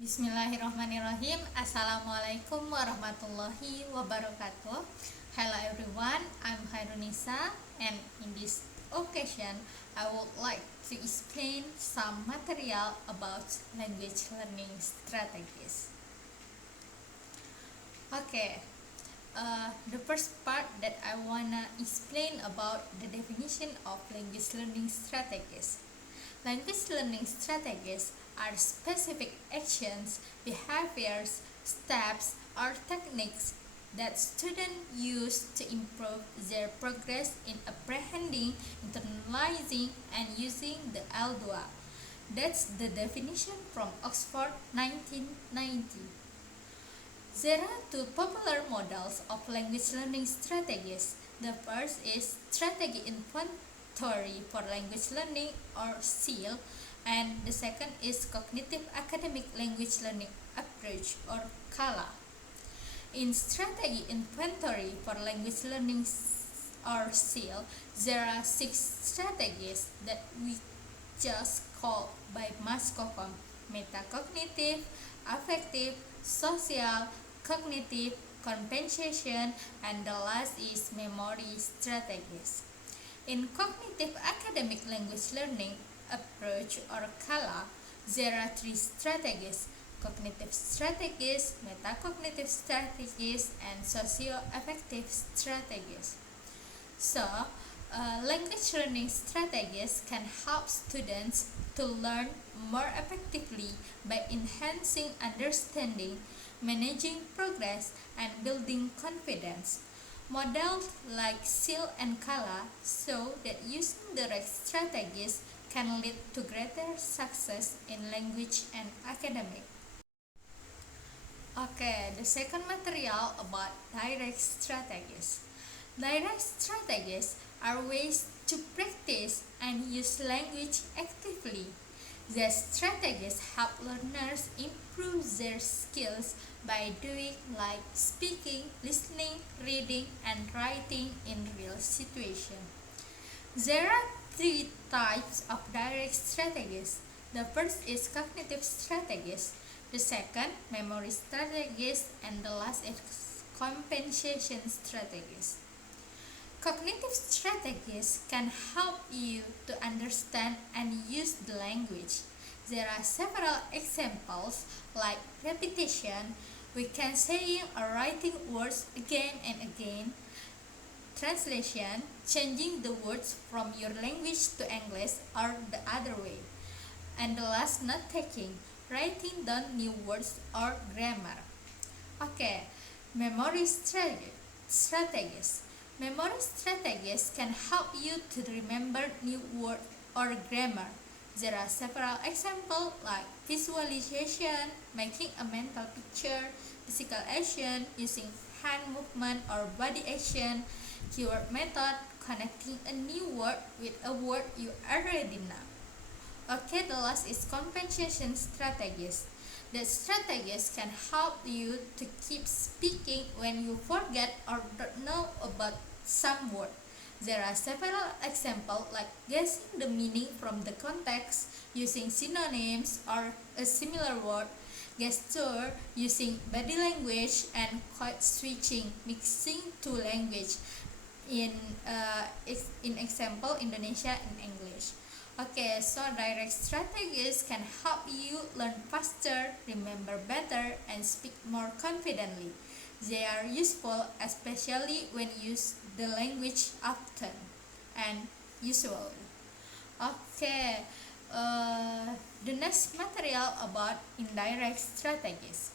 Bismillahirrahmanirrahim. Assalamualaikum warahmatullahi wabarakatuh. Hello everyone, I'm Hairunisa, and in this occasion I would like to explain some material about language learning strategies. Okay, the first part that I wanna explain about the definition of language learning strategies. Language learning strategies are specific actions, behaviors, steps, or techniques that students use to improve their progress in apprehending, internalizing, and using the L2. That's the definition from Oxford 1990. There are two popular models of language learning strategies. The first is strategy inventory for language learning, or SEAL, and the second is cognitive academic language learning approach, or CALA. In strategy inventory for language learning, or SEAL, there are 6 strategies that we just call by Mascocom: metacognitive, affective, social, cognitive, compensation, and the last is memory strategies. In cognitive academic language learning approach, or CALA, there are 3 strategies: cognitive strategies, metacognitive strategies, and socio-affective strategies. So, language learning strategies can help students to learn more effectively by enhancing understanding, managing progress, and building confidence. Models like SEAL and CALA show that using the right strategies can lead to greater success in language and academic. Okay, the second material about direct strategies. Direct strategies are ways to practice and use language actively. These strategies help learners improve their skills by doing like speaking, listening, reading, and writing in real situations. There are 3 types of direct strategies. The first is cognitive strategies, the second, memory strategies, and the last is compensation strategies. Cognitive strategies can help you to understand and use the language. There are several examples like repetition, we can saying or writing words again and again. Translation, changing the words from your language to English or the other way. And the last, note taking, writing down new words or grammar. Okay, memory strategies. Memory strategies can help you to remember new words or grammar. There are several examples like visualization, making a mental picture, physical action, using hand movement or body action, keyword method, connecting a new word with a word you already know. Okay, the last is compensation strategies. The strategies can help you to keep speaking when you forget or don't know about some word. There are several examples like guessing the meaning from the context, using synonyms or a similar word, gesture, using body language, and code switching, mixing two language. In example Indonesia and English. Okay, so direct strategies can help you learn faster, remember better, and speak more confidently. They are useful especially when you use the language often and usually. Okay, the next material about indirect strategies.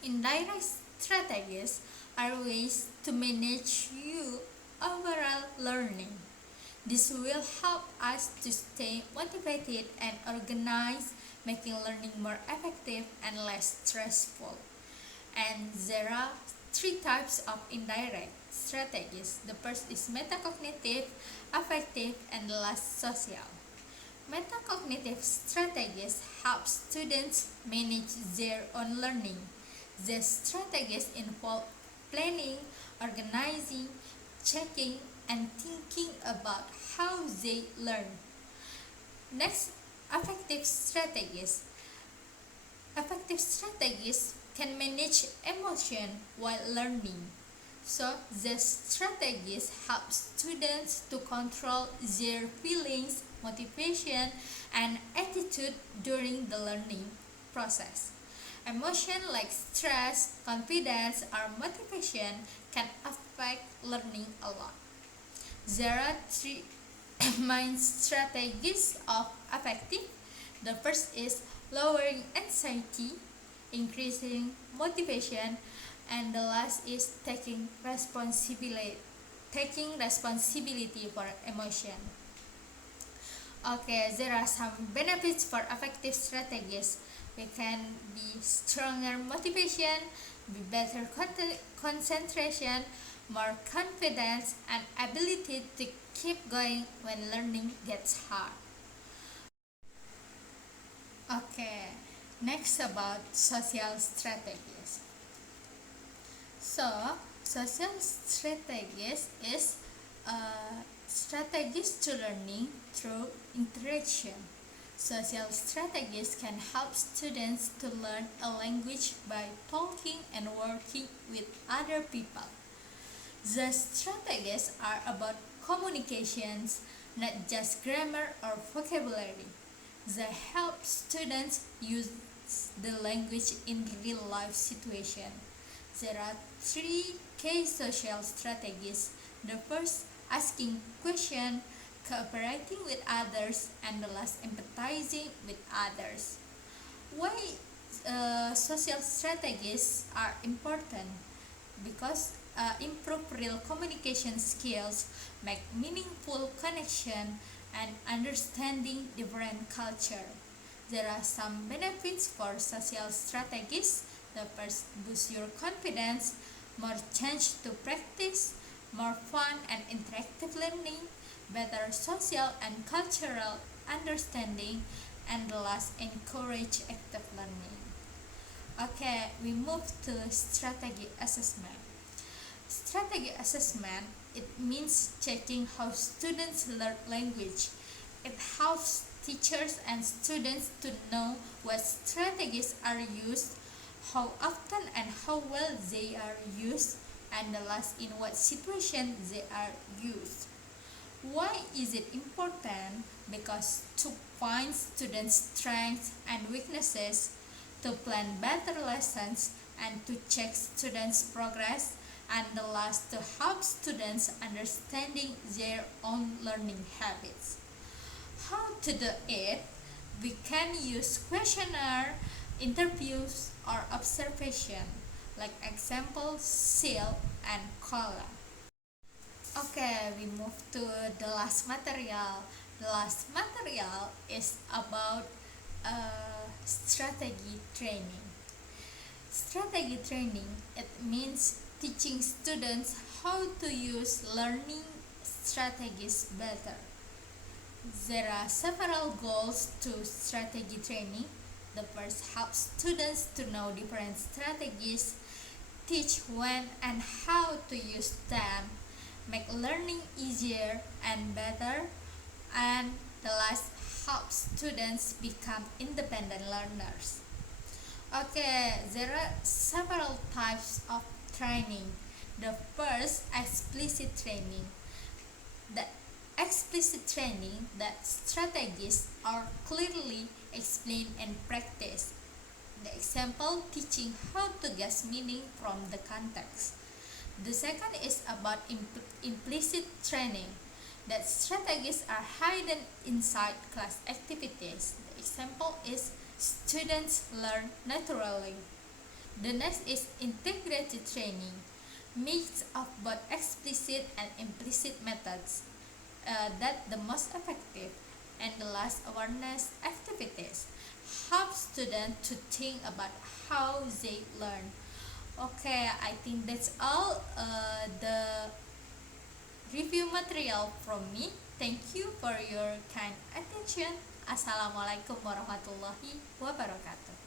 Indirect strategies are ways to manage your overall learning. This will help us to stay motivated and organized, making learning more effective and less stressful. And there are 3 types of indirect strategies. The first is metacognitive, affective, and the last social. Metacognitive strategies help students manage their own learning. These strategies involve planning, organizing, checking, and thinking about how they learn. Next, affective strategies. Affective effective strategies can manage emotion while learning. So, the strategies help students to control their feelings, motivation, and attitude during the learning process. Emotion like stress, confidence, or motivation can affect learning a lot. There are three main strategies of effective. The first is lowering anxiety, increasing motivation, and the last is taking responsibility for emotion. Okay, there are some benefits for effective strategies. We can be stronger motivation, be better concentration, more confidence, and ability to keep going when learning gets hard. Okay, next about social strategies. So, social strategies is strategies to learning through interaction. Social strategies can help students to learn a language by talking and working with other people. The strategies are about communications, not just grammar or vocabulary. They help students use the language in real life situations. There are three key social strategies. The first, asking questions, cooperating with others, and the last, empathizing with others. Why social strategies are important? Because improve real communication skills, make meaningful connection, and understanding different culture. There are some benefits for social strategies. The first, boost your confidence, more chance to practice, more fun and interactive learning, better social and cultural understanding, and the last, encourage active learning. Okay, we move to strategy assessment. Strategy assessment, it means checking how students learn language. It helps teachers and students to know what strategies are used, how often and how well they are used, and the last, in what situation they are used. Why is it important? Because to find students' strengths and weaknesses, to plan better lessons, and to check students' progress, and the last, to help students understanding their own learning habits. How to do it? We can use questionnaire, interviews, or observation, like example, seal, and color. Okay, we move to the last material. The last material is about strategy training. Strategy training, it means teaching students how to use learning strategies better. There are several goals to strategy training. The first, helps students to know different strategies, teach when and how to use them, make learning easier and better, and the last, helps students become independent learners. Okay, there are several types of training. The first, explicit training. The explicit training, that strategies are clearly explained and practiced. The example, teaching how to guess meaning from the context. The second is about implicit training, that strategies are hidden inside class activities. The example is students learn naturally. The next is integrated training, mix of both explicit and implicit methods, that the most effective. And the last, awareness activities, help students to think about how they learn. Okay, I think that's all the review material from me. Thank you for your kind attention. Assalamualaikum warahmatullahi wabarakatuh.